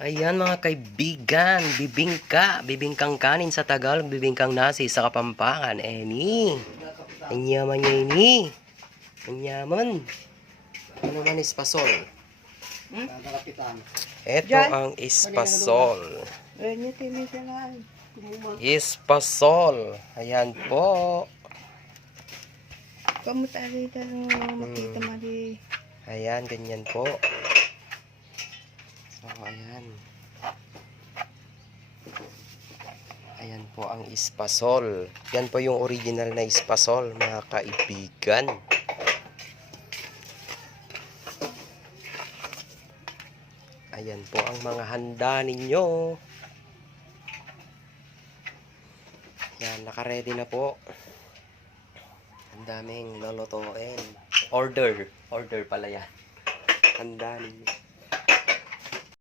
Ayan mga kaibigan, bibingkang kanin sa Tagalog, bibingkang nasi sa Kapampangan. Ni, ang yaman niya ini. Ang yaman. Ano man ispasol? Ito ang ispasol. Ispasol. Ayan po. Kamusta rito makita mali. Ayan, ganyan po. So, ayan. Ayan po ang ispasol. Yan po yung original na ispasol, mga kaibigan. Ayan po ang mga handa ninyo. Yan, nakaredy na po. Ang daming lulutuin. Order pala yan. Handa ninyo.